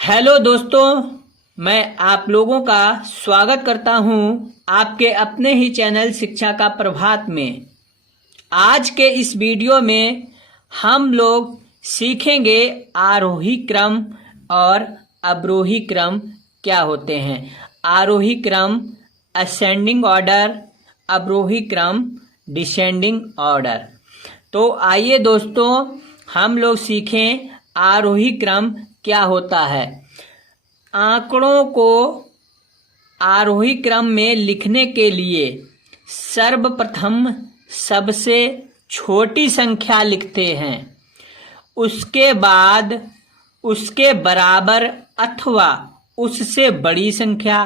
Hello दोस्तों, मैं आप लोगों का स्वागत करता हूं आपके अपने ही चैनल शिक्षा का प्रभात में। आज के इस वीडियो में हम लोग सीखेंगे आरोही क्रम और अवरोही क्रम क्या होते हैं। आरोही क्रम असेंडिंग ऑर्डर, अवरोही क्रम डिसेंडिंग ऑर्डर। तो आइए दोस्तों हम लोग सीखें आरोही क्रम क्या होता है। आंकड़ों को आरोही क्रम में लिखने के लिए सर्वप्रथम सबसे छोटी संख्या लिखते हैं, उसके बाद उसके बराबर अथवा उससे बड़ी संख्या,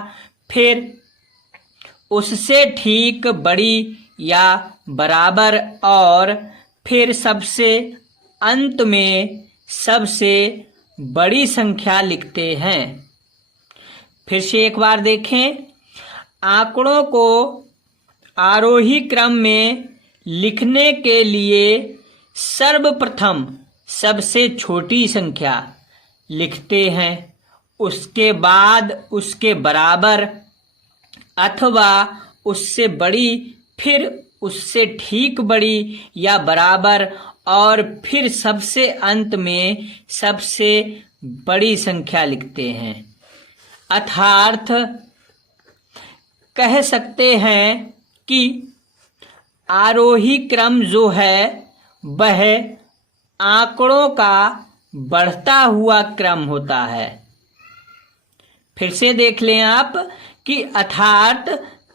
फिर उससे ठीक बड़ी या बराबर और फिर सबसे अंत में सबसे बड़ी संख्या लिखते हैं। फिर से एक बार देखें, आंकड़ों को आरोही क्रम में लिखने के लिए सर्वप्रथम सबसे छोटी संख्या लिखते हैं, उसके बाद उसके बराबर अथवा उससे बड़ी, फिर उससे ठीक बड़ी या बराबर और फिर सबसे अंत में सबसे बड़ी संख्या लिखते हैं। अर्थात कह सकते हैं कि आरोही क्रम जो है वह आंकड़ों का बढ़ता हुआ क्रम होता है। फिर से देख लें आप कि अर्थात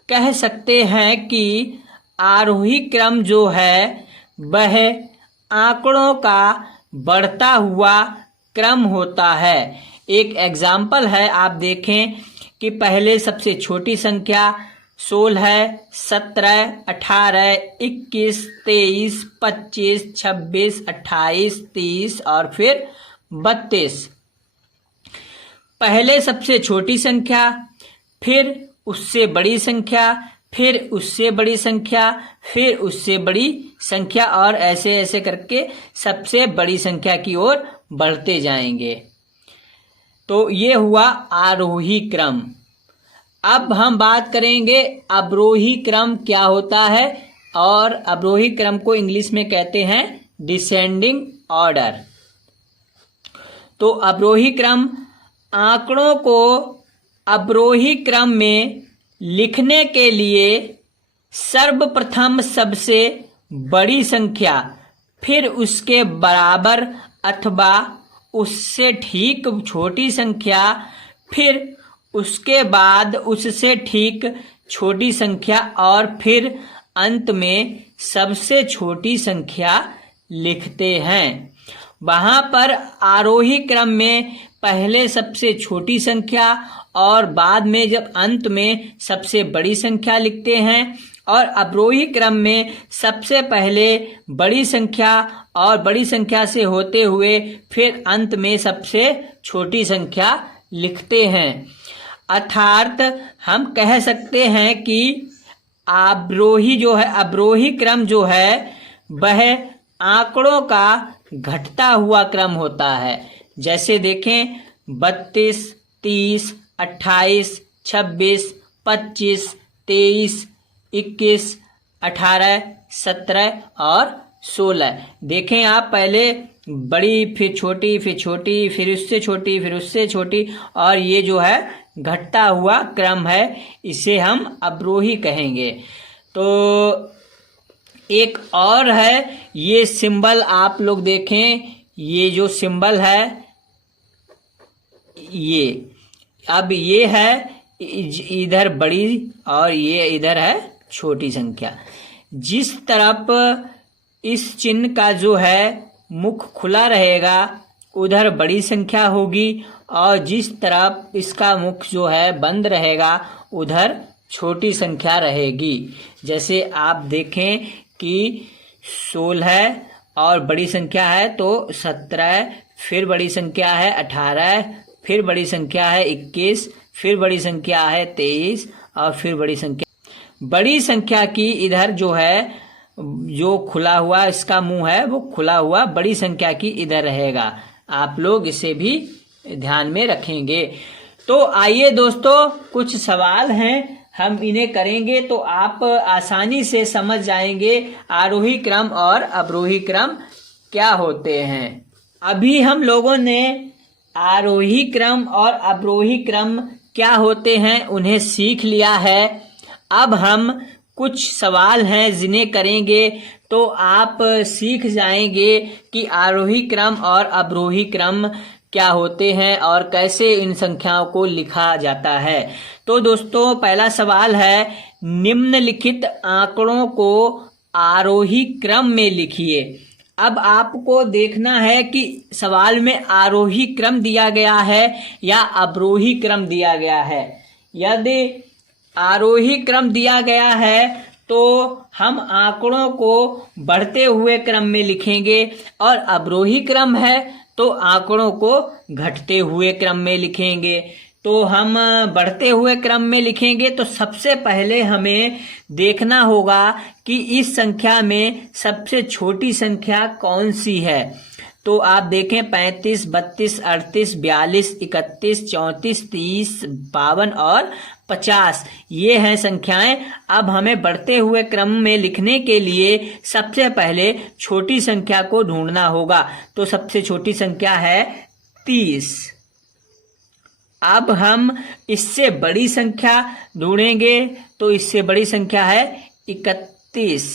कह सकते हैं कि आरोही क्रम जो है वह आंकड़ों का बढ़ता हुआ क्रम होता है। एक एग्जाम्पल है, आप देखें कि पहले सबसे छोटी संख्या 16, 17, 18, 21, 23, 25, 26, 28, 30 और फिर 32। पहले सबसे छोटी संख्या, फिर उससे बड़ी संख्या, फिर उससे बड़ी संख्या, फिर उससे बड़ी संख्या और ऐसे ऐसे करके सबसे बड़ी संख्या की ओर बढ़ते जाएंगे। तो ये हुआ आरोही क्रम। अब हम बात करेंगे अवरोही क्रम क्या होता है, और अवरोही क्रम को इंग्लिश में कहते हैं डिसेंडिंग ऑर्डर। तो अवरोही क्रम आंकड़ों को अवरोही क्रम में लिखने के लिए सर्वप्रथम सबसे बड़ी संख्या, फिर उसके बराबर अथवा उससे ठीक छोटी संख्या, फिर उसके बाद उससे ठीक छोटी संख्या और फिर अंत में सबसे छोटी संख्या लिखते हैं। वहाँ पर आरोही क्रम में पहले सबसे छोटी संख्या और बाद में जब अंत में सबसे बड़ी संख्या लिखते हैं, और अवरोही क्रम में सबसे पहले बड़ी संख्या और बड़ी संख्या से होते हुए फिर अंत में सबसे छोटी संख्या लिखते हैं। अर्थात हम कह सकते हैं कि अवरोही क्रम जो है वह आंकड़ों का घटता हुआ क्रम होता है। जैसे देखें 32, 30, 28, 26, 25, 23, 21, 18, 17 और 16। देखें आप, पहले बड़ी, फिर छोटी, फिर छोटी, फिर उससे छोटी, फिर उससे छोटी, और ये जो है घटता हुआ क्रम है, इसे हम अवरोही कहेंगे। तो एक और है, ये सिंबल आप लोग देखें, ये जो सिंबल है ये है इधर बड़ी और ये इधर है छोटी संख्या। जिस तरफ इस चिन्ह का जो है मुख खुला रहेगा उधर बड़ी संख्या होगी, और जिस तरफ इसका मुख जो है बंद रहेगा उधर छोटी संख्या रहेगी। जैसे आप देखें कि 16 और बड़ी संख्या है तो 17, फिर बड़ी संख्या है 18, फिर बड़ी संख्या है 21, फिर बड़ी संख्या है 23 और फिर बड़ी संख्या की इधर जो है जो खुला हुआ इसका मुंह है वो खुला हुआ बड़ी संख्या की इधर रहेगा। आप लोग इसे भी ध्यान में रखेंगे। तो आइए दोस्तों, कुछ सवाल हैं, हम इन्हें करेंगे तो आप आसानी से समझ जाएंगे आरोही क्रम और अवरोही क्रम क्या होते हैं। अभी हम लोगों ने आरोही क्रम और अवरोही क्रम क्या होते हैं उन्हें सीख लिया है। अब हम कुछ सवाल हैं जिन्हें करेंगे तो आप सीख जाएंगे कि आरोही क्रम और अवरोही क्रम क्या होते हैं और कैसे इन संख्याओं को लिखा जाता है। तो दोस्तों, पहला सवाल है, निम्नलिखित आंकड़ों को आरोही क्रम में लिखिए। अब आपको देखना है कि सवाल में आरोही क्रम दिया गया है या अवरोही क्रम दिया गया है। यदि आरोही क्रम दिया गया है तो हम आंकड़ों को बढ़ते हुए क्रम में लिखेंगे, और अवरोही क्रम है तो आंकड़ों को घटते हुए क्रम में लिखेंगे। तो हम बढ़ते हुए क्रम में लिखेंगे तो सबसे पहले हमें देखना होगा कि इस संख्या में सबसे छोटी संख्या कौन सी है। तो आप देखें 35, 32, 38, 42, 31, 34, 30, 52 और 50, ये हैं संख्याएं। अब हमें बढ़ते हुए क्रम में लिखने के लिए सबसे पहले छोटी संख्या को ढूंढना होगा। तो सबसे छोटी संख्या है 30। अब हम इससे बड़ी संख्या ढूंढेंगे तो इससे बड़ी संख्या है 31,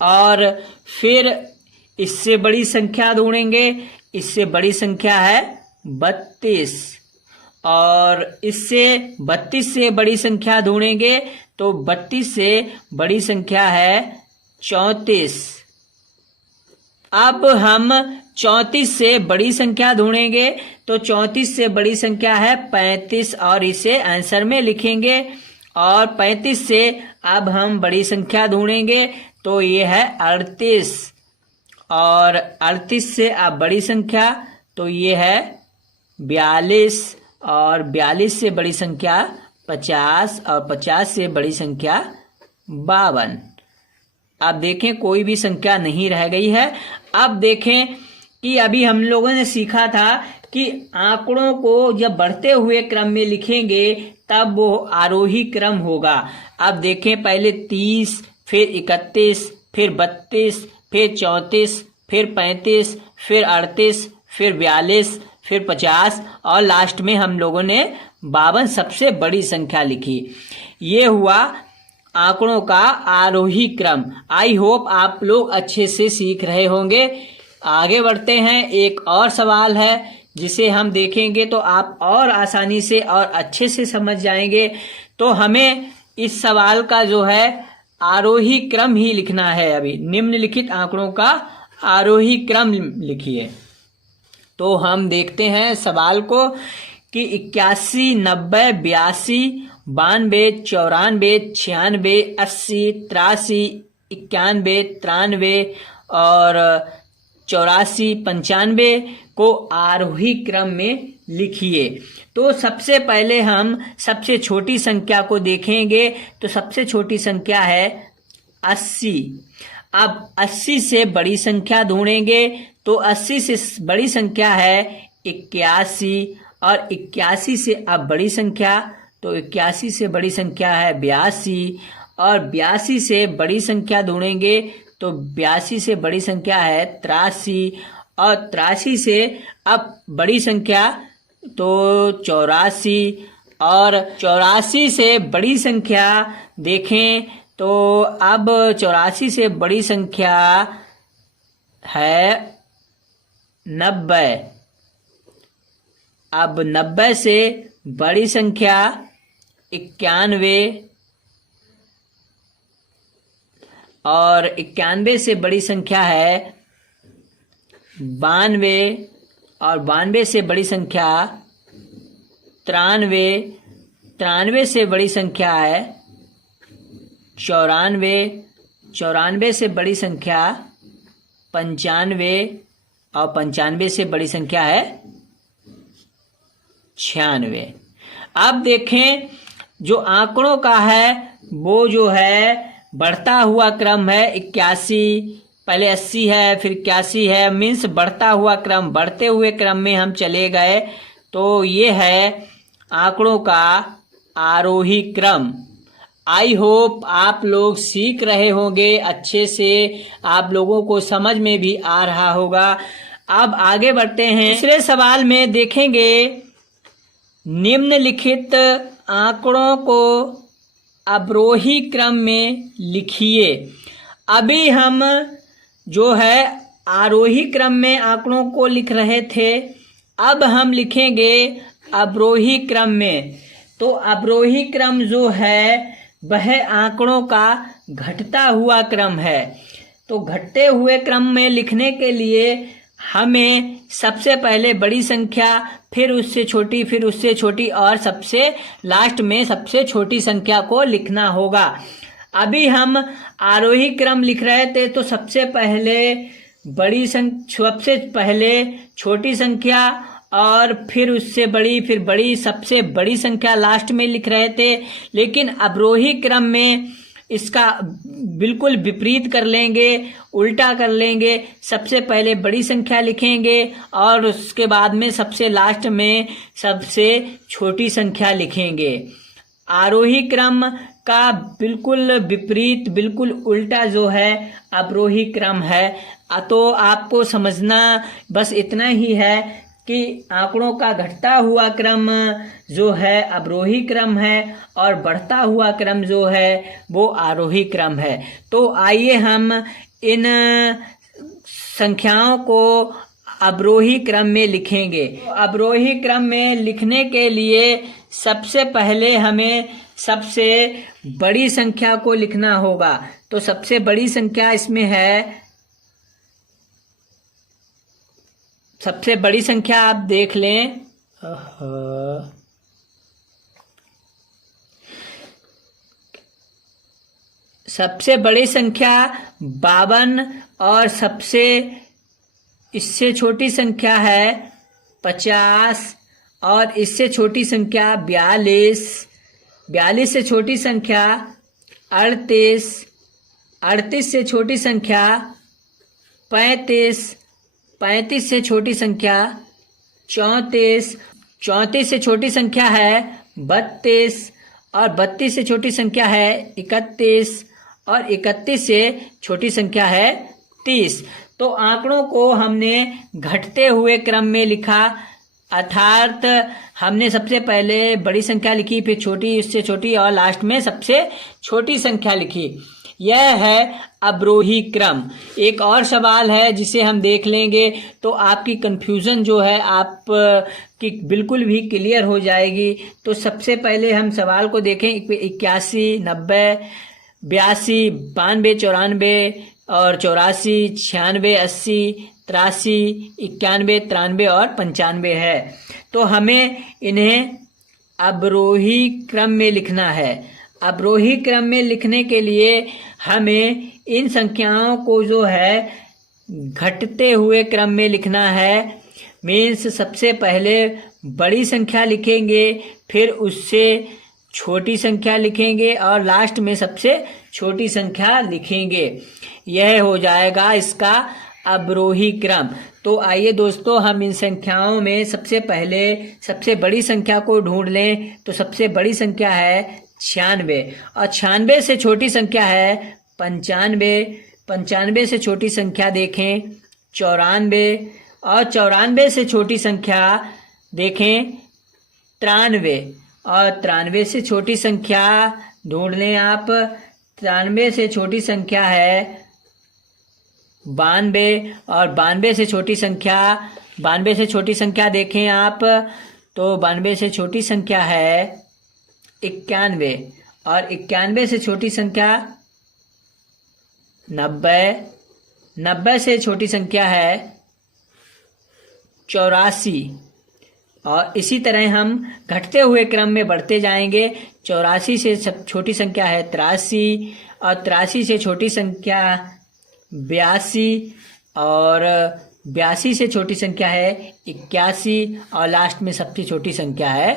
और फिर इससे बड़ी संख्या ढूंढेंगे, इससे बड़ी संख्या है 32, और इससे 32 से बड़ी संख्या ढूंढेंगे तो 32 से बड़ी संख्या है 34। अब हम 34 से बड़ी संख्या ढूंढेंगे तो 34 से बड़ी संख्या है 35, और इसे आंसर में लिखेंगे। और 35 से अब हम बड़ी संख्या ढूंढेंगे तो ये है 38, और 38 से अब बड़ी संख्या तो ये है 42, और 42 से बड़ी संख्या 50, और 50 से बड़ी संख्या 52। अब देखें कोई भी संख्या नहीं रह गई है। अब देखें कि अभी हम लोगों ने सीखा था कि आंकड़ों को जब बढ़ते हुए क्रम में लिखेंगे तब वो आरोही क्रम होगा। अब देखें पहले 30, फिर 31, फिर 32, फिर 34, फिर 35, फिर 38, फिर 42, फिर 50, और लास्ट में हम लोगों ने 52 सबसे बड़ी संख्या लिखी। ये हुआ आंकड़ों का आरोही क्रम। आई होप आप लोग अच्छे से सीख रहे होंगे। आगे बढ़ते हैं, एक और सवाल है जिसे हम देखेंगे तो आप और आसानी से और अच्छे से समझ जाएंगे। तो हमें इस सवाल का जो है आरोही क्रम ही लिखना है। अभी निम्नलिखित आंकड़ों का आरोही क्रम लिखिए। तो हम देखते हैं सवाल को कि 81, 90, 82, 92, 94, 96, 80, 83, 91, 93 और 84, 95 को आरोही क्रम में लिखिए। तो सबसे पहले हम सबसे छोटी संख्या को देखेंगे तो सबसे छोटी संख्या है 80। अब 80 से बड़ी संख्या ढूंढेंगे तो 80 से बड़ी संख्या है 81, और 81 से अब बड़ी संख्या तो 81 से बड़ी संख्या है 82, और 82 से बड़ी संख्या ढूंढेंगे तो 82 से बड़ी संख्या है 83, और 83 से अब बड़ी संख्या तो 84, और 84 से बड़ी संख्या देखें तो अब 84 से बड़ी संख्या है 90। अब 90 से बड़ी संख्या 91, और 91 से बड़ी संख्या है 92, और 92 से बड़ी संख्या 93, 93 से बड़ी संख्या है 94, 94 से बड़ी संख्या 95, और 95 से बड़ी संख्या है 96। अब देखें जो आंकड़ों का है वो जो है बढ़ता हुआ क्रम है 81, पहले 80 है, फिर 81 है, मीन्स बढ़ता हुआ क्रम, बढ़ते हुए क्रम में हम चले गए। तो ये है आंकड़ों का आरोही क्रम। आई होप आप लोग सीख रहे होंगे अच्छे से, आप लोगों को समझ में भी आ रहा होगा। अब आगे बढ़ते हैं। दूसरे सवाल में देखेंगे, निम्नलिखित आंकड़ों को अवरोही क्रम में लिखिए। अभी हम जो है आरोही क्रम में आंकड़ों को लिख रहे थे, अब हम लिखेंगे अवरोही क्रम में। तो अवरोही क्रम जो है वह आंकड़ों का घटता हुआ क्रम है। तो घटते हुए क्रम में लिखने के लिए हमें सबसे पहले बड़ी संख्या, फिर उससे छोटी, फिर उससे छोटी और सबसे लास्ट में सबसे छोटी संख्या को लिखना होगा। अभी हम आरोही क्रम लिख रहे थे तो सबसे पहले सबसे पहले छोटी संख्या और फिर उससे बड़ी, फिर बड़ी, सबसे बड़ी संख्या लास्ट में लिख रहे थे। लेकिन अवरोही क्रम में इसका बिल्कुल विपरीत कर लेंगे, उल्टा कर लेंगे। सबसे पहले बड़ी संख्या लिखेंगे और उसके बाद में सबसे लास्ट में सबसे छोटी संख्या लिखेंगे। आरोही क्रम का बिल्कुल विपरीत, बिल्कुल उल्टा जो है अवरोही क्रम है। तो आपको समझना बस इतना ही है कि आंकड़ों का घटता हुआ क्रम जो है अवरोही क्रम है और बढ़ता हुआ क्रम जो है वो आरोही क्रम है। तो आइए हम इन संख्याओं को अवरोही क्रम में लिखेंगे। अवरोही क्रम में लिखने के लिए सबसे पहले हमें सबसे बड़ी संख्या को लिखना होगा। तो सबसे बड़ी संख्या इसमें है, सबसे बड़ी संख्या आप देख लें, सबसे बड़ी संख्या 52 और सबसे इससे छोटी संख्या है 50 और इससे छोटी संख्या 42, 42 से छोटी संख्या 38, 38 से छोटी संख्या 35, 35 से छोटी संख्या 34, 34 से छोटी संख्या है 32 और 32 से छोटी संख्या है 31 और 31 से छोटी संख्या है 30। तो आंकड़ों को हमने घटते हुए क्रम में लिखा, अर्थात हमने सबसे पहले बड़ी संख्या लिखी, फिर छोटी, उससे छोटी और लास्ट में सबसे छोटी संख्या लिखी। यह है अवरोही क्रम। एक और सवाल है जिसे हम देख लेंगे तो आपकी कंफ्यूजन जो है आप की बिल्कुल भी क्लियर हो जाएगी। तो सबसे पहले हम सवाल को देखें। 81, 90, 82, 92, 94 और 84, 96, 80, 83, 91, 93 और 95 है। तो हमें इन्हें अवरोही क्रम में लिखना है। अवरोही क्रम में लिखने के लिए हमें इन संख्याओं को जो है घटते हुए क्रम में लिखना है। मीन्स सबसे पहले बड़ी संख्या लिखेंगे, फिर उससे छोटी संख्या लिखेंगे और लास्ट में सबसे छोटी संख्या लिखेंगे। यह हो जाएगा इसका अवरोही क्रम। तो आइए दोस्तों, हम इन संख्याओं में सबसे पहले सबसे बड़ी संख्या को ढूंढ लें। तो सबसे बड़ी संख्या है 96 और 96 से छोटी संख्या है 95, 95 से छोटी संख्या देखें 94 और 94 से छोटी संख्या देखें 93 और 93 से छोटी संख्या ढूंढ लें आप। 93 से छोटी संख्या है 92 और 92 से छोटी संख्या, 92 से छोटी संख्या देखें आप। तो 92 से छोटी संख्या है 91 और 91 से छोटी संख्या 90, 90 से छोटी संख्या है 84 और इसी तरह हम घटते हुए क्रम में बढ़ते जाएंगे। 84 से छोटी संख्या है 83 और 83 से छोटी संख्या 82 और 82 से छोटी संख्या है 81 और लास्ट में सबसे छोटी संख्या है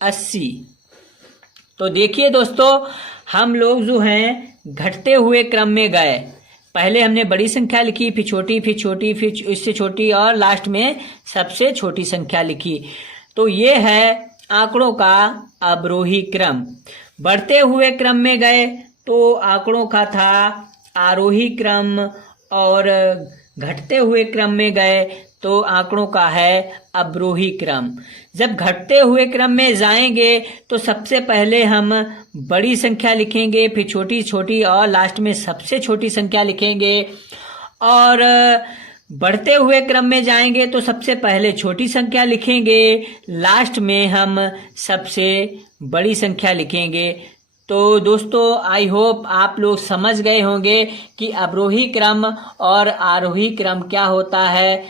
80। तो देखिए दोस्तों, हम लोग जो हैं घटते हुए क्रम में गए। पहले हमने बड़ी संख्या लिखी, फिर छोटी, फिर छोटी, फिर इससे छोटी और लास्ट में सबसे छोटी संख्या लिखी। तो ये है आंकड़ों का अवरोही क्रम। बढ़ते हुए क्रम में गए तो आंकड़ों का था आरोही क्रम, और घटते हुए क्रम में गए तो आंकड़ों का है अवरोही क्रम। जब घटते हुए क्रम में जाएंगे तो सबसे पहले हम बड़ी संख्या लिखेंगे, फिर छोटी छोटी और लास्ट में सबसे छोटी संख्या लिखेंगे। और बढ़ते हुए क्रम में जाएंगे तो सबसे पहले छोटी संख्या लिखेंगे, लास्ट में हम सबसे बड़ी संख्या लिखेंगे। तो दोस्तों आई होप आप लोग समझ गए होंगे कि अवरोही क्रम और आरोही क्रम क्या होता है।